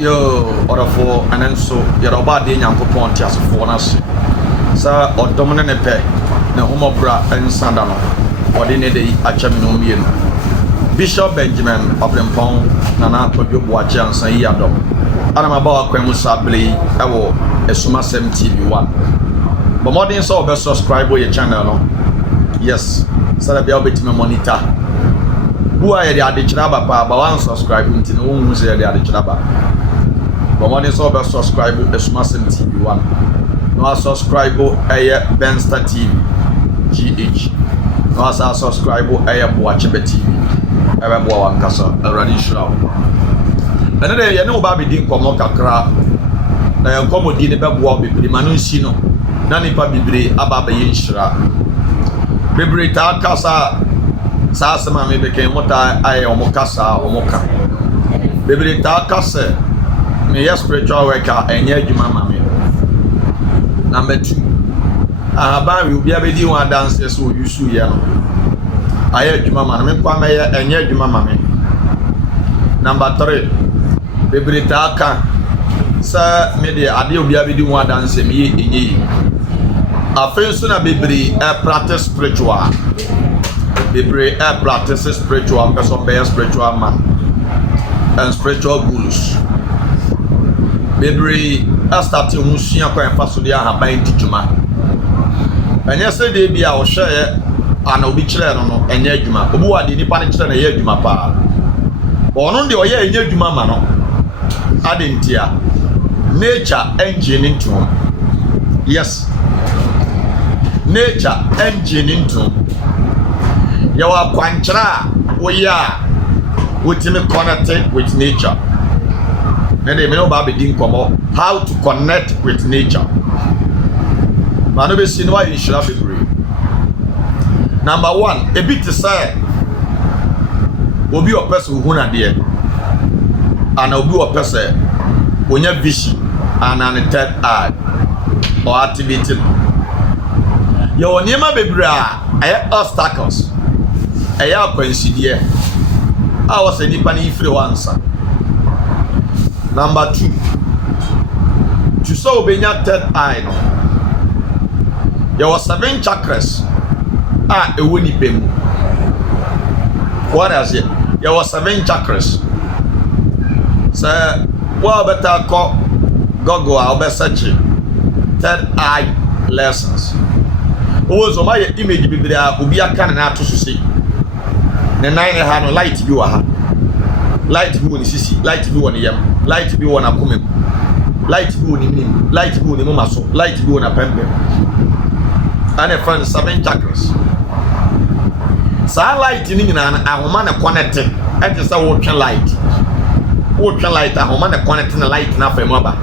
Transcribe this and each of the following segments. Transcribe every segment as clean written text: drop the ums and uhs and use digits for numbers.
Yo, order for and then so you're about the young popon tias for us. Sir, or dominant pay, no homo bra and sandano, or the day at Chaminum. Bishop Benjamin of Lempong, Nana, Boakye and San Yado. And I'm about Quemusably, I will a Suma 7 TV1. But more than so, best subscribe to your channel. Yes, so that I'll be to my monitor. Who are the Adichinaba, but one subscribe to no one who's the Adichinaba. But one is over subscribe to Suma 7 TV1. No subscribe to Bensta TV GH. No subscribe to Boakye TV. Ever boa Kasa, already shroud. And then you know about being Komo Kakra. I am commodine Babu Bibri Manusino, Nanipa Bibri, Ababa Yinshra. Bibri Kasa Sasama me became what I Omokasa Omoka. Bibri Kasa, me a spiritual worker, and yet you mamma. Number 2. Ahaba will be able to do one dances who you see. I heard you, mamma, and yet you, mamma. Number 3, Bibritaka, sir, media, I will be able to do one dance in ye. I feel sooner Bibri, a practice spiritual. Bibri, a practice spiritual, person by a spiritual man and spiritual gurus. Bibri, a starting Musia and Fasudia have been Tijuma. And yesterday, be our share. And obi kire no enye adwuma obi wa de nipa ne kire na ye adwuma pa ono de oye enye adwuma ma no adentia nature engine into yes nature engine into yawa kwanchira we ya wotimi connect with nature na de me no ba be din komo how to connect with nature manu be sinwa inshira be. Number 1, a bit to say, will be a person who na dear, and will be a person when you vision and an third eye or activity. Your name may be obstacles. I have considered. I was a Nipani free answer. Number 2, to so be your third eye. There were 7 chakras. A woni pem. What is it? There was 7 chakras. So, what better call Gogo? I'll be searching. Third eye lessons. Oh, so my image be there. Will be a cannon to see. The 9 had no light view. Light view on Sisi, light view on Yam, light view on a Kumim, light view on him, light view on Mumaso, light view on a Pembe. And a friend 7 chakras. Light in a woman connected at the ocean light. Ocean light, a woman connecting the light enough a mother.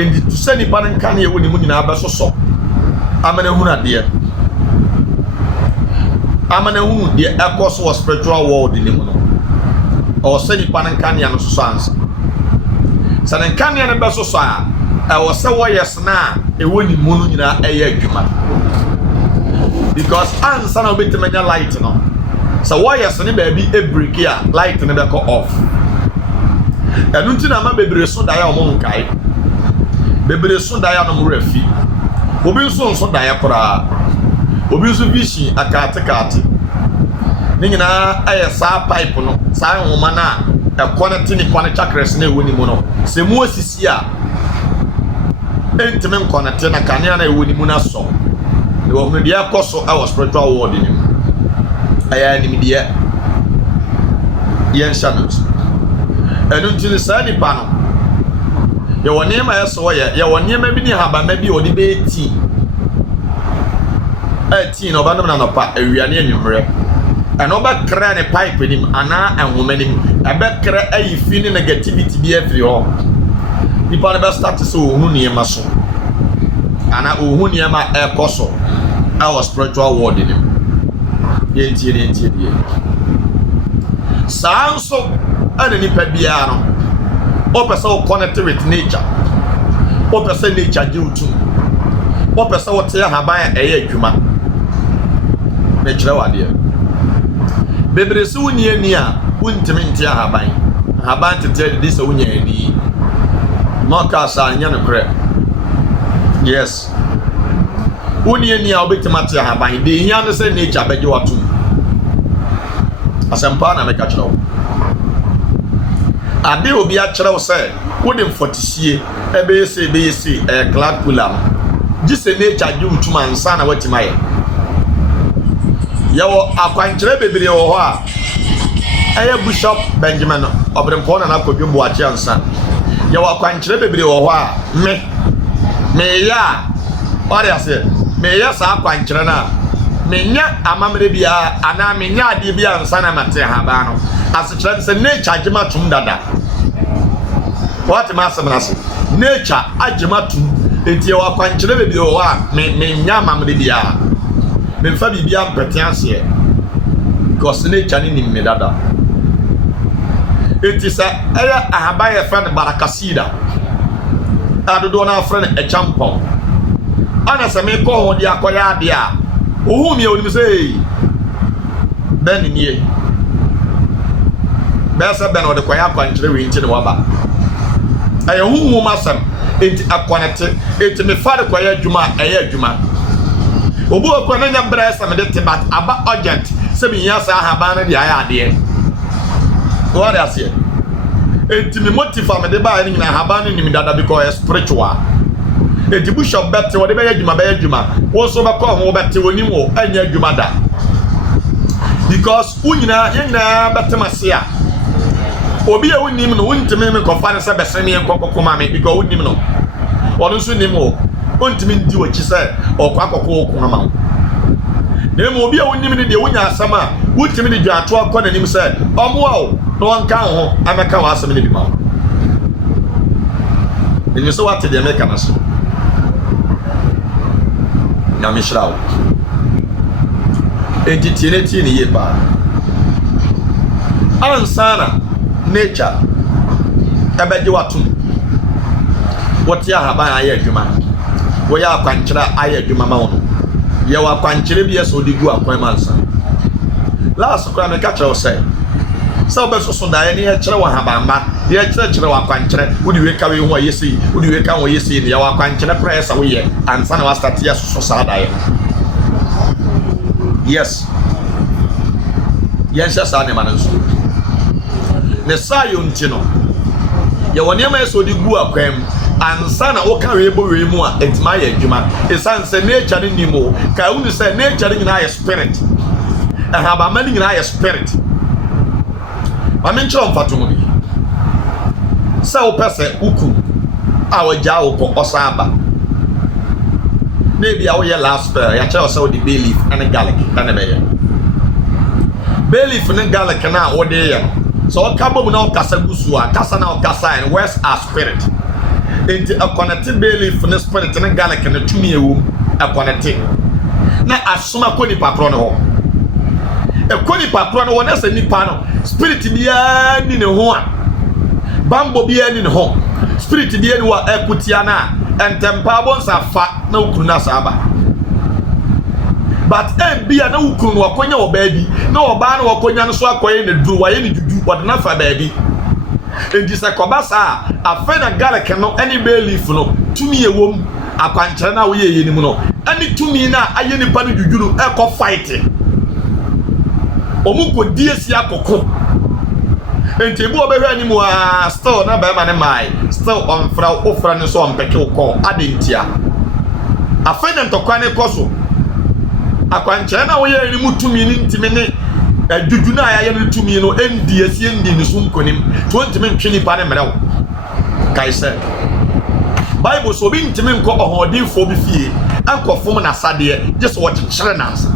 And to send it back can you when you moon in so. I'm an Huna dear. I'm an Hun dear, a course was spiritual world in the moon. Or send it back can you sons. San Canyon and Basso, I was so yes now, a winning moon in a year. Because answer no bit many light no. So why yes ni baby e break here light no be go off. Enu nti na ma bebere so da ya omo nkai. Bebere so da ya no mo rafi. Obi so da ya kora. Obi so vision akate. Ni nyina aye sa pipe no, sa homa na e connect ni kwane chakras na ewoni mu no. Se mu osisi a entime connect na kanea na ewoni mu na so. The woman dear coso our spiritual world in him. I am in the yen shadows. And until the sunny panel. Your name I saw ya, your name maybe have maybe or debate tea. 18 of another part, a real number. And over cran a pipe with him, Anna and woman him. I bet cry a feeling negativity be every all. The part start to so near my soul. And I will near my air coso. Our spiritual world in him. Sounds so any pebiano. Open so connected with nature. Open say nature due to. Open so what you have by a human. Nature, dear. Bebere so near, wouldn't mean to have by. haban tete di so wonya ani moka sa nya no kre yes woni ani a obetima te haban de nya no se nature beje watum asempa na meka kyerɛw ade obi a kyerɛw sɛ wode mfotisie ebeyese cloud cooler gise nature gye utum ansa na watima ye yawo akwankyerɛ bebre wɔ hɔ a ɛyɛ Bishop Benjamin Obrempo na nakodwo Boakye ansa yawo akwankyerɛ bebre wɔ hɔ a me ya ɔre ase me ya sa akwankyerɛ na menya amamre bia ana menya ade bia ansa na mate haba no asekyerɛ sɛ nature gye matum dada what ma asem na se nature agye matum enti yawo akwankyerɛ bebre wɔ hɔ a menya amamre bia memfa bibia mpete ase because nature ni me dada enti sɛ ɛyɛ ahaba yɛ friend barakasida adodo na friend echampon ana sɛ me kɔ ho de akɔyɛ ade a ohu mi onim sɛ ben nie bɛsɛ ben ɔde kɔyɛ akwankyerɛ we nti ne waba ɛyɛ huhu masɛm enti akɔnete enti me fa de kɔyɛ adwuma ɛyɛ adwuma obu okɔ na nya brɛ sɛ me de tebat aba urgent sɛ me nya sɛ ahaba na de ayɛ adeɛ what else here enti me motiva me de ba ni nyina ahaba no nim dada because spiritual enti Bishop bɛte wɔde bɛyɛ adwuma wo so bɛkɔ ho bɛte wonim wo anya adwuma da because unyina yɛna bɛte mase a obi a wonim no wontimi me kɔfa ne sɛ bɛsɛme nkɔkɔkɔma me because wonim no ɔno nso nim wo wontimi ndi wɔkyi sɛ ɔkɔ akɔkɔ okuna ma na mo obi a wonim ne de wonya asɛm a wontimi de dwato akɔ nanim sɛ ɔmoa wo na wɔnka ho amɛka wɔ asɛm ne bi ma wo ɛnyɛ sɛ wate deɛ mɛka na so na mishra wo enti tie ne ye pa ansana nature ɛbɛgye watum wɔte ahaban ayɛ adwuma wɔyɛ akwankyerɛ ayɛ adwuma ma wɔn yɛwɔ akwankyerɛ bi ɛsɛ ɔde gu akwan ma nsa last kora meka kyerɛ wo sɛ wobɛsoso daeɛ ne yɛkyerɛ wɔ habamba yɛkyerɛkyerɛ wɔ akwankyerɛ wode weka wei ho a yɛsei wode weka ho yɛsei ne yɛwɔ akwankyerɛ prɛ sɛ woyɛ ansa na wastate yɛsoso saa daeɛ yes yɛnhyɛ saa nneɛma no nso ne saa yɛ nti no yɛwɔ nneɛma yɛ sɛ ɔde gu akwan mu ansa na woka wei bɔ wei mu a ɛtumi ayɛ adwuma ɛsiane sɛ nature no nim o ka wonu sɛ nature no nyinaa yɛ spirit ɛhabama no nyinaa yɛ spirit mame nkyerɛ mfato mu bi sɛ wopɛ sɛ woku a wɔgyaa wo kɔ ɔsa aba na ebi a woyɛ last spell yɛakyerɛ wo sɛ wode bay leaf ne garlic ɛne bɛyɛ bay leaf ne garlic no a wode yɛ sɛ wɔka bɔ mu na wokasa gu so a kasa na wokasa and words are spirit enti ɛkɔnɛte bay leaf ne spirit ne garlic ne tumi ɛwom ɛkɔnɛte na asoma kɔ nipa korɔ no hɔ ɛkɔ nipa korɔ no wɔ na sɛ nipa no spirit biara ni ne ho a bambo biara ni ne ho spirit biara ni wɔ ɛkutia na ɛntɛmpa bonsa fa na ukuru na saba but bia na ukuru no akonya wɔ baabi na ɔbaa no akonya no so akɔyɛ ne duru wɔyɛ ne dudu wɔde na fa baabi enti sɛ kɔba saa afɛ na garlic no ɛne bay leaf no tumi ɛwom akwankyerɛ na woyɛ yɛ nim no ɛne tumi na ayɛ nipa no dudu no ɛkɔ fight omu ko die si akoko enti bu obehwa ni mu a still na ba ma ne mai still on fra ofra ne so on peke ko adentia afena ntokwa ne koso akwankyerɛ na woyɛ ni mutumi ni ntimi ne adudu na ayɛ ne tumi no endi asi endi ne so nkonim to ntimi ntwe nipa ne mrew kai sɛ bible so bi ntimi nkɔ ɔhodinfo bi fie ankɔfom na sadeɛ gye so wɔkyekyere nansa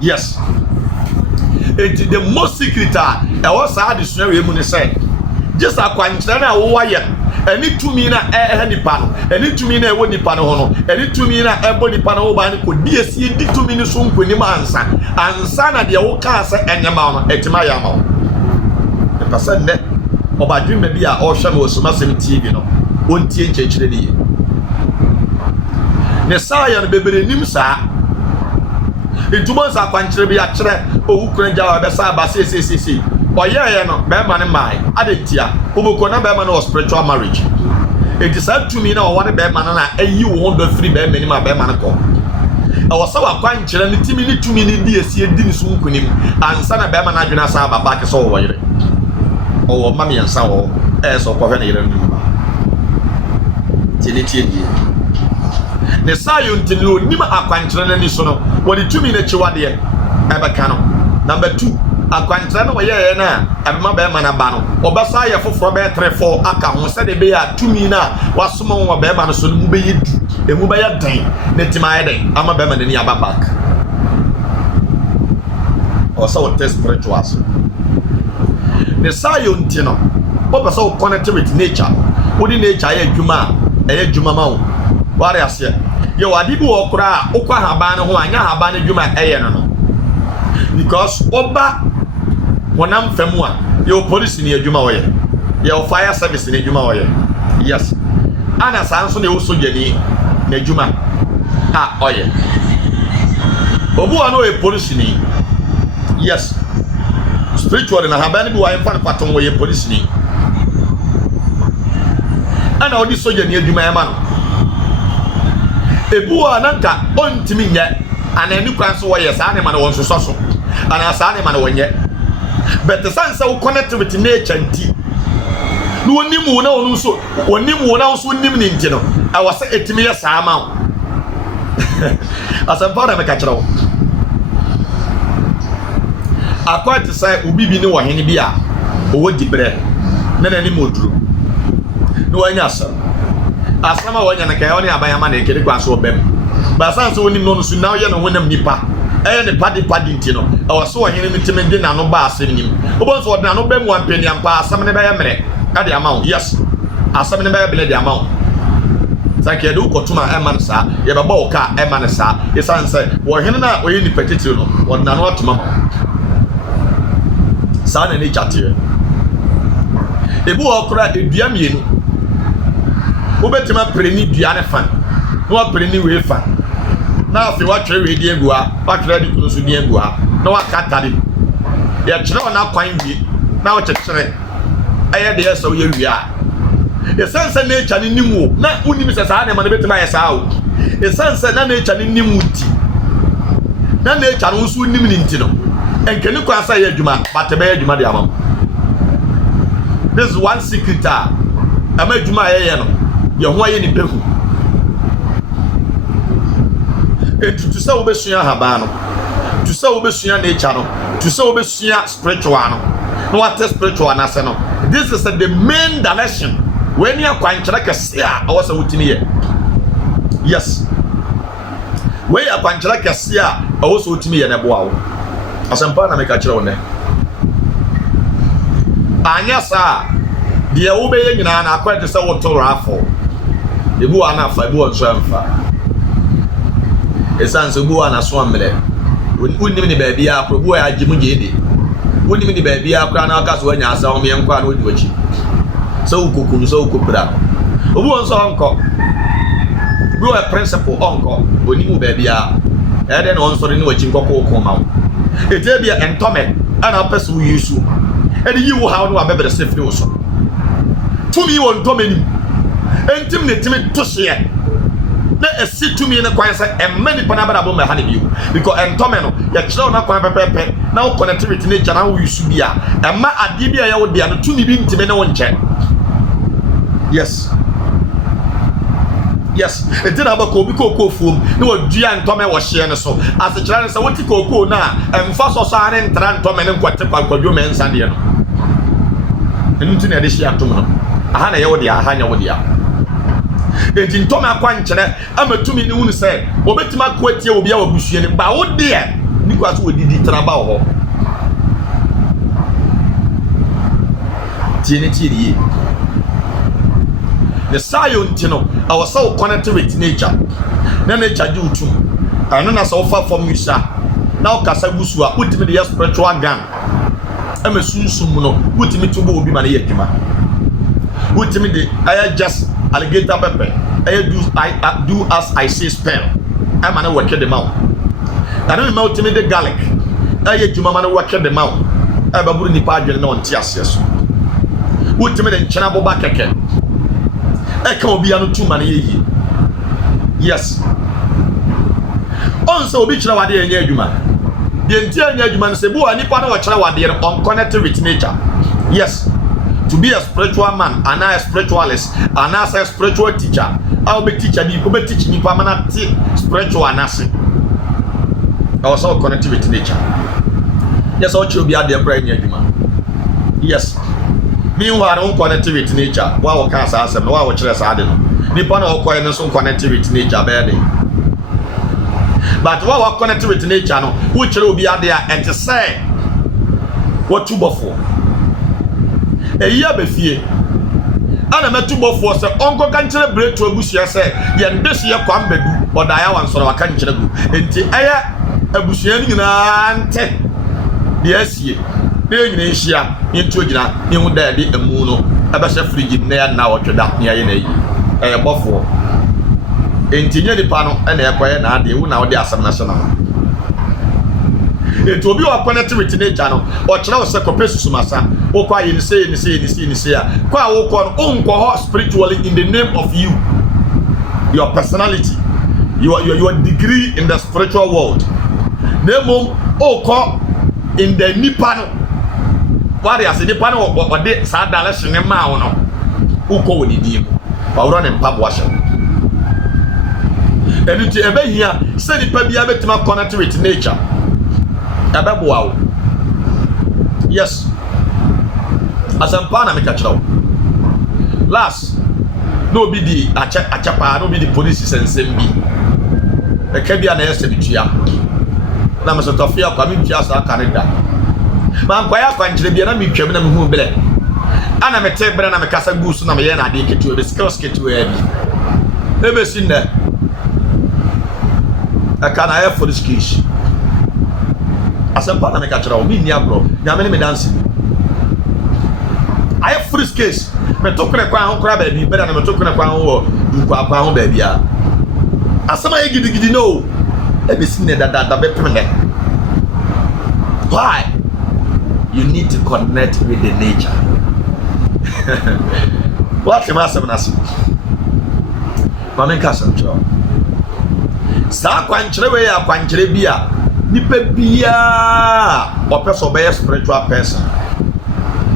yes the most secret ɛwɔ saa de sua we mu ne sɛ just akwankyerɛ na wo wayɛ ɛni tumi na ɛhɛ nipa no ɛni tumi na ɛwɔ nipa no ho no ɛni tumi na ɛbɔ nipa no ho ba ne ko di esi di tumi ne so nkonim ansa na deɛ wo ka sɛ ɛnyɛma no ɛtima yɛ ama wo ɛpɛ sɛ nnɛ ɔbadwuma bi a ɔhwɛ me Osumasɛm TV no ɔntie nkyɛkyerɛ ne yɛ ne saa yɛ no bebree nim saa ntuma sa akwankyerɛ bi akyerɛ owu kura gya wa bɛsa aba sesesese Oye no be man mai adetia uboko na be man no spiritual marriage. It is up to me now one be man na ayi wo do free be man ma be man ko. E wo sa wa kwan kire ne timi ne tumi ne di esi edi ne so nkunim ansa na be man adwena sa baba ke so wo yire. O ma me yansa wo so ko hwe ne yire no ba. Tini ne sayo ntini onima akwankyerɛ n'ani so no wɔde tumi ne kyiwade ɛbɛka no. Number 2 akwankyerɛ no wɔyɛ na ɛbɛma bɛma na ba no ɔbɛsa yɛ foforɔ bɛyɛ 3-4 aka ho sɛ de bɛyɛ tumi na wasoma wɔ bɛma no so no mu bɛyɛ du emu bɛyɛ den ne tima ayɛ den ama bɛma de ni aba back ɔsɛ wɔ test spirituals ne sayo ntino ɔbɛsɛ wɔ connect with nature wodi nature ayɛ adwuma ɛyɛ adwuma ma wo ware aseɛ yɛ wade bi wɔ kora a wokɔ haban no ho anya haban no adwuma ɛyɛ no no because oba wonam famu a yɛ police ni adwuma wɔyɛ yɛ fire service ni adwuma wɔyɛ yes ana sanso ne wo sojani na adwuma a ɔyɛ obu wa no yɛ police ni yes spiritually na haban bi wa yɛ fa paton wɔyɛ police ni ana odi sojani adwuma yɛ ma no ebu a nanka ontimi nyɛ ana ni kwan so wɔyɛ saa ne ma no wɔn soso so ana saa ne ma no wɔnyɛ but the sense wo connect with nature nti no onim wo na ono so onim wo na so onim ni nti no a wɔsɛ etimi yɛ saa ma wo asɛmpa na meka kyerɛ wo akwat sɛ obi bi ne wɔ hene bi a ɔwɔ dibrɛ na nani moduro no wanya asama wɔnya na kaya wɔne abayama na ekede kwa so obem ba sanse onim no so na yɛ no honam nipa ɛyɛ ne padi nti no ɛwɔ so wɔhene ne temende na no ba asɛm nim obonso wɔde na no bɛmu ampani ampa asɛm ne bɛyɛ mmerɛ ade ama wo yes asɛm ne bɛyɛ bele de ama wo sanke de ukotuma ɛma ne saa yɛbɛbɔ wo ka ɛma ne saa yɛsanse wɔhene na ɔyɛ nipa titiri no wɔde na no atoma ma saa na ne chateɛ ebu wɔ kora edua mienu wobɛtima preni dua ne fan na wapreni wei fan na afi watwere wei di egua watwere di kuno so di egua na wakata di ya kyerɛ na kwan wie na wɔkyekyere ɛyɛ de ɛsɛ wo yɛ wie a esanse nature ne nimu na unim sɛ saa ne ma ne betima yɛ saa o esanse na nature ne nimu ti na nature no nso nim ne nti no enkeni kwan sɛ yɛ adwuma bate bɛyɛ adwuma de amam this is one secret a ama adwuma yɛ no yɛ ho ayɛ ni behu etutu sɛ wobɛsua haban no tu sɛ wobɛsua nature no tu sɛ wobɛsua spiritual no na wate spiritual na sɛ no this is the main direction when you akwankyerɛ kɛse a ɛwɔ sɛ wotimi yɛ yes when you akwankyerɛ kɛse a ɛwɔ sɛ wotimi yɛ na ɛboa wo asɛmpa na meka kyerɛ wo nɛ anya saa deɛ wobɛyɛ nyinaa na akwɛde sɛ woto rafo ebu wa na fa ebu wa nso amfa esanse ebu wa na so amle wonnim ni baabi a probu wa agimu gyeede wonnim ni baabi a kra na aka so anya asa wo me nkwa na odi wachi so ukokun so ukopra obu won so onko bi wa principle onko onim baabi a ede na on so ni wachi nkoko ko ma wo ete bia entome ana pese wo yisu ede yi wo ha no abebere sefri wo so tumi won ntome ni entim ne timi tohye na esi tumi ne kwan sɛ emma nipa na bada bo ma ha ne biu because entome no ya kyerɛ na kwan pepepe na wo connectivity ne jana wo yisu bia emma ade bia ya wo dia no tumi bi ntime ne wo nkyɛ yes etina ba ko bi ko fuom ne wo dua ntome wo hye ne so ase kyerɛ ne sɛ wo ti ko na emfa so so ane ntra ntome ne nkwate kwadwo me nsa de no enu ti na de hye atom no aha na ye wo dia aha nya wo dia enti ntoma akwankyerɛ amatumi ne hunu sɛ obetima kwatie obi a wabusue ne ba wo de ni kwaso odidi traba wo tie the science no our soul connected with nature na nature di utum ano na so fa from yusa na o kasa gusu a utimi de spiritual gun amasunsun no utimi tubo obi ma na yɛ adwuma utimi de aya just alligator pepper I do as I say spell I'm gonna work the mouth I don't know utimi de garlic aya adwuma ma na work the mouth baburu nipa adwene na onte ase so wotime de nkyena boba keke eka obi anu tuma na yeyi yes on so obi kyerɛ wade enya adwuma de ntia enya adwuma no se bu anipa na wo kyerɛ wade no on connected with nature yes to be a spiritual man and a spiritualist and as a spiritual teacher I will be teacher di be teach nipa mana ti spiritual anase also connected with nature yes o kyerɛ obi ade bra enya adwuma yes meanwhile on connected with nature wa wo ka sa asem wa wo kyerɛ sa ade no nipa na wo koye no so connected with nature be dey but wa wo connected with nature no wo kyerɛ obi ade a ente say what to before eyi abefie ana metubofo se onko kan kyerɛ breto abusua se ye ndese ye kwam bedu odaya wansoro waka nkyerɛ gu enti eye abusua ni nyina nte de asie na nyina nhia ntu ogina ne hu da de amu no ebɛhyɛ fridge na ya na wotweda ne aye na yi eye bofo enti nye nipa no na ekoye na ade wu na wo de asam na so na enti obi wa connect with nature no o kyerɛ wo se kopesu masa o kwa yin say a kwa wo ko no onko spiritually in the name of you your personality your degree in the spiritual world nemo o ko in the nipa no what they say nipa no o de sa direction ne ma wo no o ko wo didim ba wo ne mpabo ahye enti ebe hia se nipa bia betima connect with nature abeboa wo yes asampa na meka kyerɛw last no be di achapa no be di police sensem bi eka bia na yɛsɛ bitua na mesotofia kwa mi bitua sa Canada man kwa ya kwa nkyerɛ bia na mi twam na me hu bele ana mete bere na mekasa gusu na me yɛ na ade ketu be skills ketu ya bi ebe sinna aka na for this case asampa na meka kyerɛw mi ni agro nyame ne me dance I free case me tokune kwa ho kra ba bi bere na me tokune kwa ho du kwa ho ba bia asama ye gidigidi no e be sin da be pemne why you need to connect with the nature what am I saying mama nkasa ncho sa kwankyere we ya kwankyere bia nipa bia opeso be spiritual person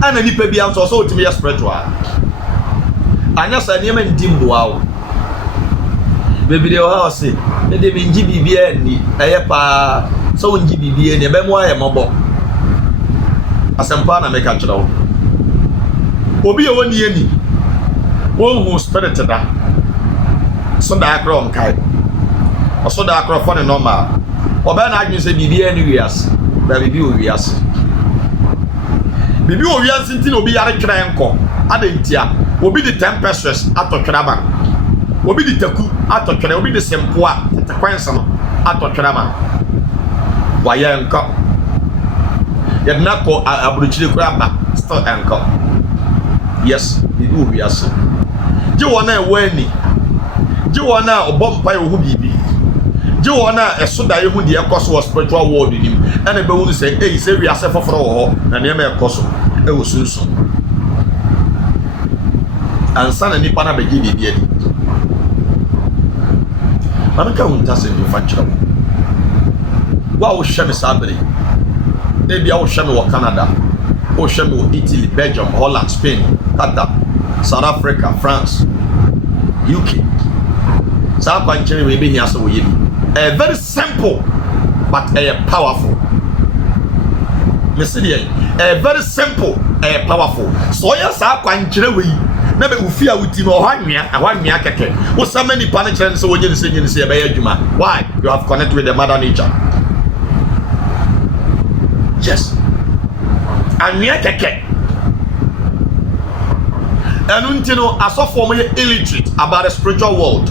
ana nipa bia so otimi ya spiritual anya sa niam ndimboa wo bebide o ha se e de binji bibia ni eye pa so nji bibia ni be mo aye mobo asempa na meka kyerɛ wo obi e woni ani won hu spirit da so da akro onkai o so da akro for the normal oba na adwin se bibia ni wiase da bibi o wiase bibi o wiase nti na obi yare twere enko adentia obi di 10 pesos atotwere ba obi di taku atotwere obi di sempoa tetakwansa no atotwere ba waye enko yedna ko aburuchire kura ba still enko yes bibi o wiase je wona e wani je wona obompa ye hu bibi je wona esoda ye hu de ekoso spiritual world nim ene be hu say eh say wiase foforo wo ho na ne ma ekoso e wo sunsun ansa na nipa na begi bibi adi manaka hunta se bi fa kyerɛ wa wo hwɛ me sabere e bia wo hwɛ me wɔ Canada wo hwɛ me wɔ Italy, Belgium, Holland, Spain, Qatar, South Africa, France, UK sa kwankyere we be hia so wo yedi very simple but powerful message very simple powerful so ya sa kwankyere we na be ufia wuti no hwanwea keke wo sama ni pa ne kyerɛ se wonye ne se be adwuma why you have connected with the mother nature yes anwea keke enu no asofo mo ye illiterate about the spiritual world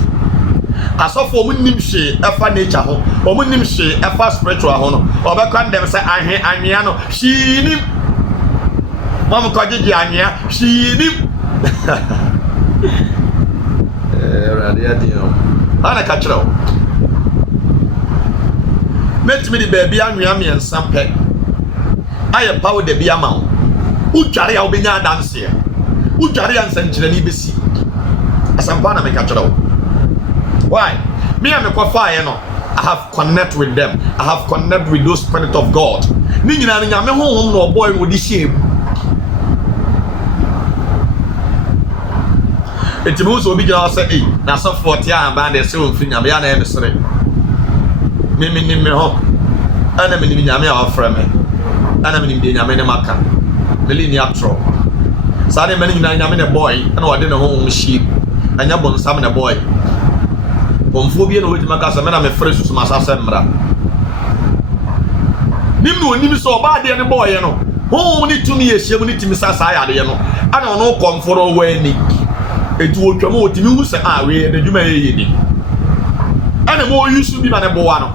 asofo mo nim hwe efa nature ho o mo nim hwe efa spiritual ho no obekwa ndem se anwea no hwinim mom ko gigi anwea hwinim radio dio ana ka kyerɛw metimi di baabi anwea miensa pɛ aye power de bi ama wo dware a wo benya dance e wo dware ansankyere ni besi asampa na me ka kyerɛ wo why me am ko fire no I have connect with them. I have connect with those spirit of God. Ni nyina ni nyame honhom no boy wo di shame. Etimu so bi gira say eh na so 40 a ba de se won fi nyame ya na e mesere. Me ni me ho. Ana me ni nyame a ofra me. Ana me ni de nyame ne maka. Me li ni atro. Sa de me ni nyame ne boy ana wo de ne honhom shi. Anya bon sam ne boy. Konfobia no wetima ka me na me fresh so masase mra nim no onim so oba de ne boy no ho ni tumi ehiem ni timi sasa ya de no ana no konforo wani etu otwa mo otimi hu se we de dwuma ye ni ana mo yusu bi ba ne boa no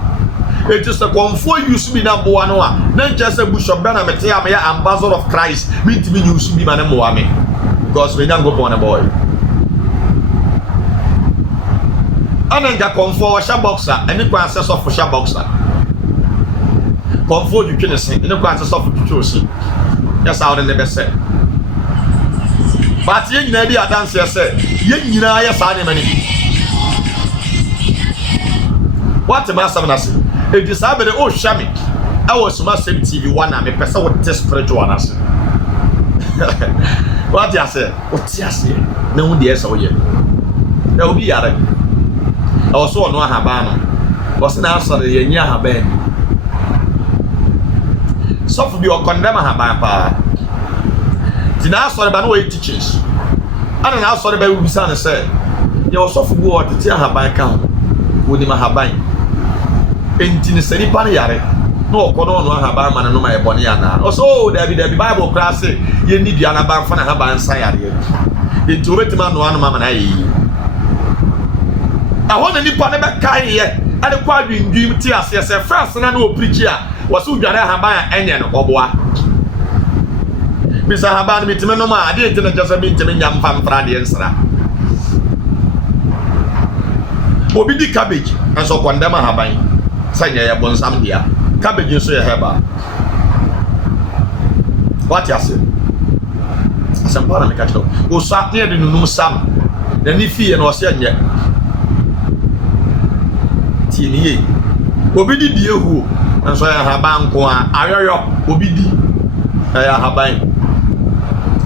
etu se konfo yusu bi na boa no a na nche se bishop bana mete ya me ya ambassador of Christ mi timi yusu bi ba ne moa me because we nyango pon ne boy ananga konfo sha boxer eni kwa access of sha boxer konfo du twene eni kwa access of twuosi yes how the be say but ye nyina di adance ye say ye nyina ye sa ne mani what am I say e disabe de o hwa me I was ma sem TV one na me pesa what spiritual na say what ya say na hu de esa wo ye na obi yare also no ahaba no was na asore ye nya ahaba so for be o condemn ahaba pa tina asore ba no we teachers ana na asore ba we bisa na say ye so for go o tete ahaba ka wo ni ahaba enti ni seri pa yare no okono no ahaba ma no ma e bone ya na also David Bible class ye ni dia na ba fa na ahaba nsa yare enti obetima no anu ma na yi ahona nipa ne be kai ye ade kwa dwindwim ti ase se France na no preach a wasu dware ahaba enye no oboa bisa ahaba no mitime no ma ade enti na jasa bi ntime nyam famfra de nsra obi di cabbage enso kwandama ahaba sanya ya bonsam dia cabbage so ye heba what you say asampara me katlo o sa ne de nunum sam na ni fie na o se anye tieniye obi di die hu nso ya haban ko a ayoyo obi di ya haban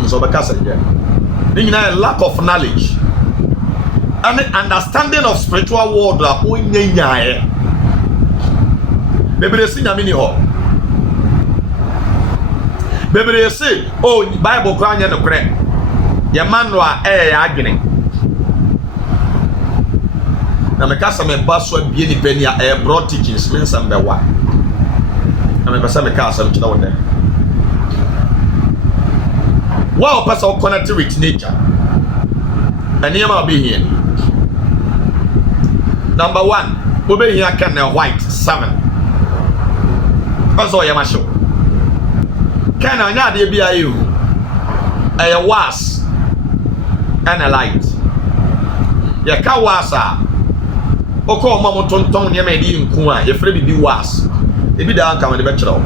nso be kasa je ni nyina lack of knowledge and understanding of spiritual world a onyanyae bebere si nyame ni ho bebere si o Bible ko anya no kre ya manu a ya adwene na me kasa me baso abie ni pani a broad teachings me nsam be wa na me kasa me kasa me kira wonde wow pasa connect with nature and you ma be here number 1 obe here can white 7 also ya ma show can anya de bia you a was and a light ya ka wasa oko ma motonton ne ma di nku a ye frɛ bi was e bi da anka ma de be kyerɛw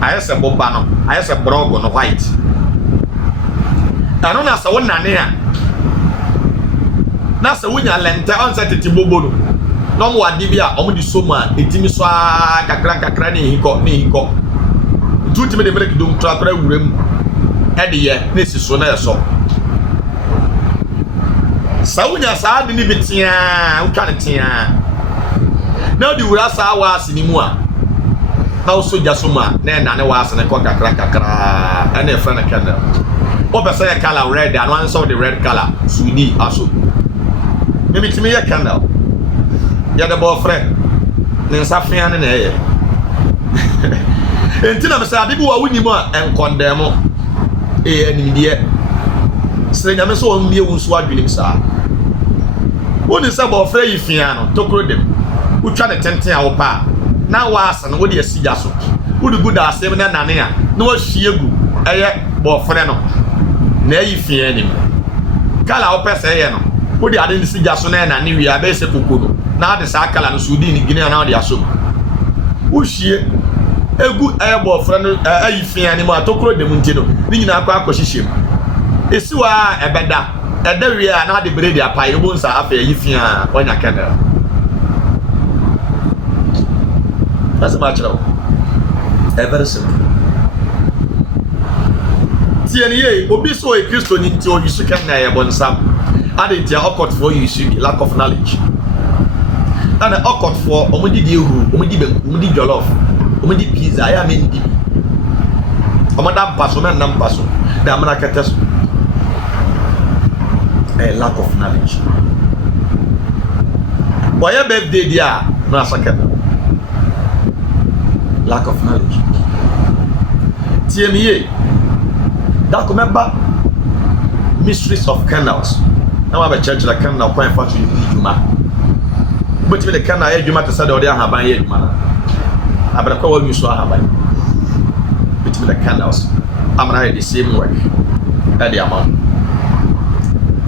ayese boba no ayese brogo no white ano na sa wonane a na sa wonya lente on set ti bobo no no mo ade bi a omo di soma etimi so a kakra ne hiko ntuti me de break dum tra wuram e de ye na si so na yeso Saunya sa de ni bitia utwane tia na di wura sa wa asinimu a na so jasoma na na ne wa asene ko kakra and e friend candle o be say color red and one saw the red color sudi aso maybe timi ye candle ya de bo friend ne nsafia ne na ye entina me say ade bi wa wunimu a enkondemo animdie sɛ nyame so on bie wonso adwenim saa woni sɛ bo fra yifia no tokro dem utwa ne tenten a wo pa na waasa no wode asigya so wode guda asem na nane a na wahwie gu ɛyɛ bo fra no na yifia nim kala wo pɛ sɛ yɛ no wode ade ne sigya so na nane wi abe sɛ kokoro na ade saa kala no so di ni gine na wode asom wohwie egu airborne friend ayi fia ni mo atokoro de munti no ni nyina akwa akɔhyehyem esi wa ebeda wi a na de bredi apai obo nsa afa ayi fia onya kennel that's much now very simple tieniye obi so e Kristo ni ti o yisu kennel ye bonsam ade ti okot for you should be lack of knowledge and okot for omudi di ehu omudi be omudi jollof omudi pizza ya me ndi omada mpaso me na mpaso da amana keteso a lack of knowledge boy birthday dia na sakena lack of knowledge tiemiye da ko member mysteries of canals now have a church like canal kwa infatu yuma but me the canal yuma to say the ahaban yuma abrakwa wa mi so ahaban between the canals I'm not the same work at the amount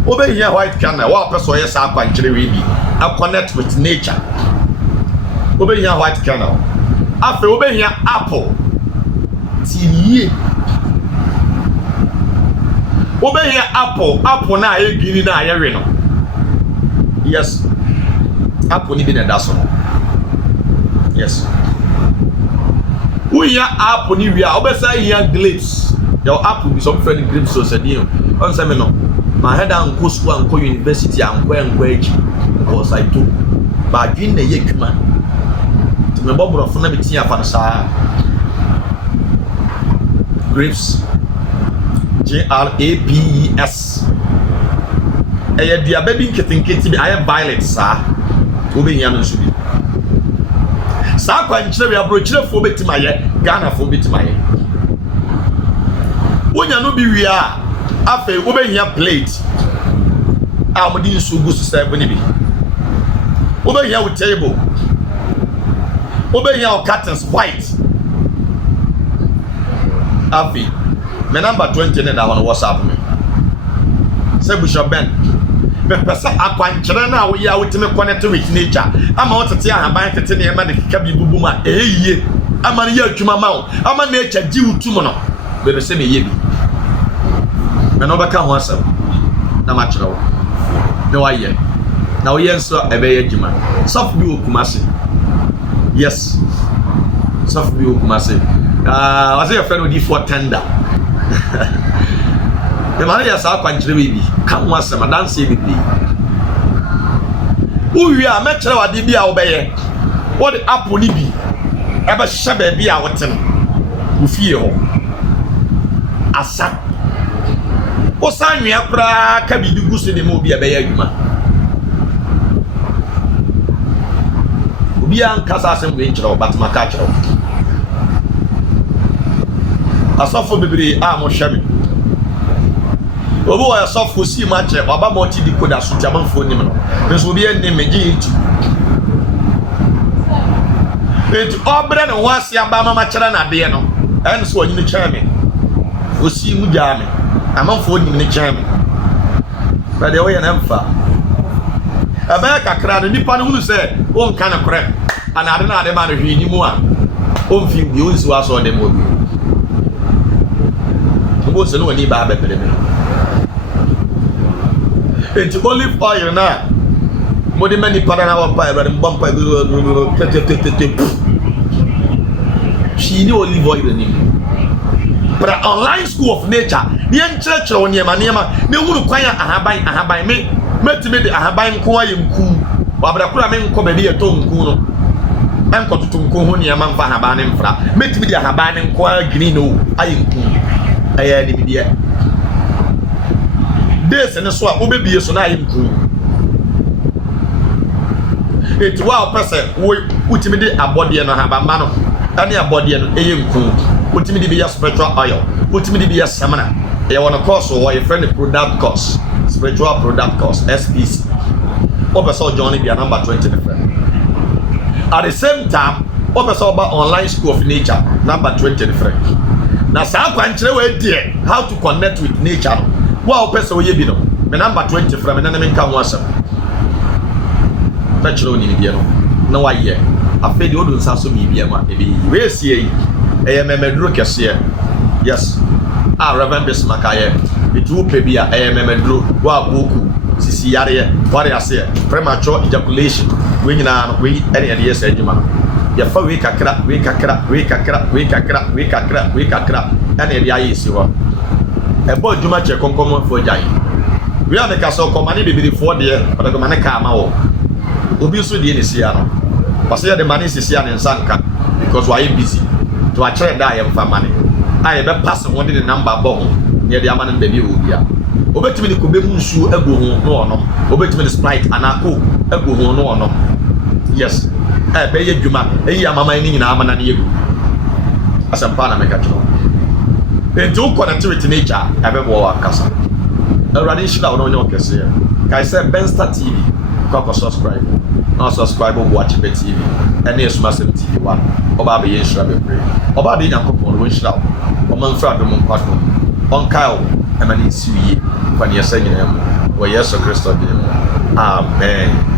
over here white canal wa person yes akwa nkyere we bi I connect with nature over here white canal after over here apple tiye over here apple na aye gini na aye we no yes apple ni bi na daso yes we ya apple ni wi a obesa here grapes your apple be some friend grapes so say you on say me no my head and go school and go university and go eji because I do but dream na ye dwuma to me bobro fo na be tia fa no sa grapes grapes eye dia baby nketenketi bi aye violet sa obe nya no so bi sa kwa nkyere we abrokyere fo betima ye Ghana fo betima ye wonya no bi wi a afa obe nya plate a mo di nsu gu so sa ebo ni bi obe nya with table obe nya curtains white afi my number 20 na da on WhatsApp me say Bishop Ben me pesa akwankyere na wo ya wotime connect with nature ama wotete ahaban tete ne ma de kika bi bubu ma ehie ama ne ya adwuma ma wo ama nature gi wutum no be se me ye bi me no baka ho asem na ma kyerɛ wo ne wa ye na wo ye nso ebe ye adwuma sof bi okumase yes sof bi okumase was your friend odi for tender the man ya sa kwankyere we bi kan ho asem dance e bi uwi a me kyerɛ wade bi a wo bɛyɛ wo de apple ni bi ebe hye ba bi a wote no wo fie ho asa wo sanwea kura ka bi dugu so de mo bi a bɛyɛ adwuma obi an kasa asem we kyerɛ wo batma ka kyerɛ wo asafo bebre a mo hwɛ me obo wa asafo si ma kyerɛ baba mo ti decoder so tiamanfo nim no nso obi en me gi itu et obre no wase aba mama kyerɛ na de no en so onyi ne kyerɛ me osi mu gya me amanfo nim ne kyerɛ me ba de wo ye na mfa aba kakra no nipa no hunu sɛ won ka na korɛ anade na ade ma no hwi ni mu a on fi bi on si wa so de mo bi obo se no wani ba ba pere me et olive oil na modi mani para na wa pa e mbom pa she ni olive oil ni but online school of nature ni en church o niema ne hunu kwan ahaban me metime de ahaban nko aye nku wabra kura me nko ba bi eto nku no enko tutu nko ho niema mfa ahaban ne mfra metime de ahaban nko green no aye nku aya ni bidia des ne so a obebie so na aye nku et wa pese wo utimi de abode no ahaban no ani abode no eye nku utimi de be ya spiritual oil utimi de be ya samana e won course wo your friend product course spiritual product course SPC Professor Johnny be number 20 the friend at the same time Professor ba online school of nature number 20 the friend na sa kwankyere we die how to connect with nature wa Professor we bi no me number 20 friend me na me nka ho asem na chiro ni bi no na wa ye afedi odun sa so bi bi ma e bi we sie memeduro kɛseɛ. Yes. Reverend Bismakaye. Itu pe bia memeduro wa boku sisi yare ware ase premature ejaculation we nyina no we ene ede yes adwuma ya fa we kakra ene ede ayi si ho ebo adwuma che konkomo fo jai we ame ka so komane bibiri fo de o de mane ka ma wo obi so de ni sia no pase ya de mane sisi ya ne nsanka because why busy to a chere da ya mfa mane aye be pass ho de ne number bo ho ne de amane be bi obi a obetimi ni kobe munsu ego ho no onom obetimi ni sprite anako ego ho no onom yes be ye dwuma eyi amama ni nyina amana ne yegu asampa na meka tro ento connectivity nature abebo wa kasa already shila ono nyo kese kai say Benster TV ko subscribe no subscribe watch be TV ene esumasem TV wa oba be ye nhira be pray oba be nyankopon wo nhira o man fra do mon kwato on kaio emani siwie kwani yesa nyina mu wo Yesu Kristo bi amen.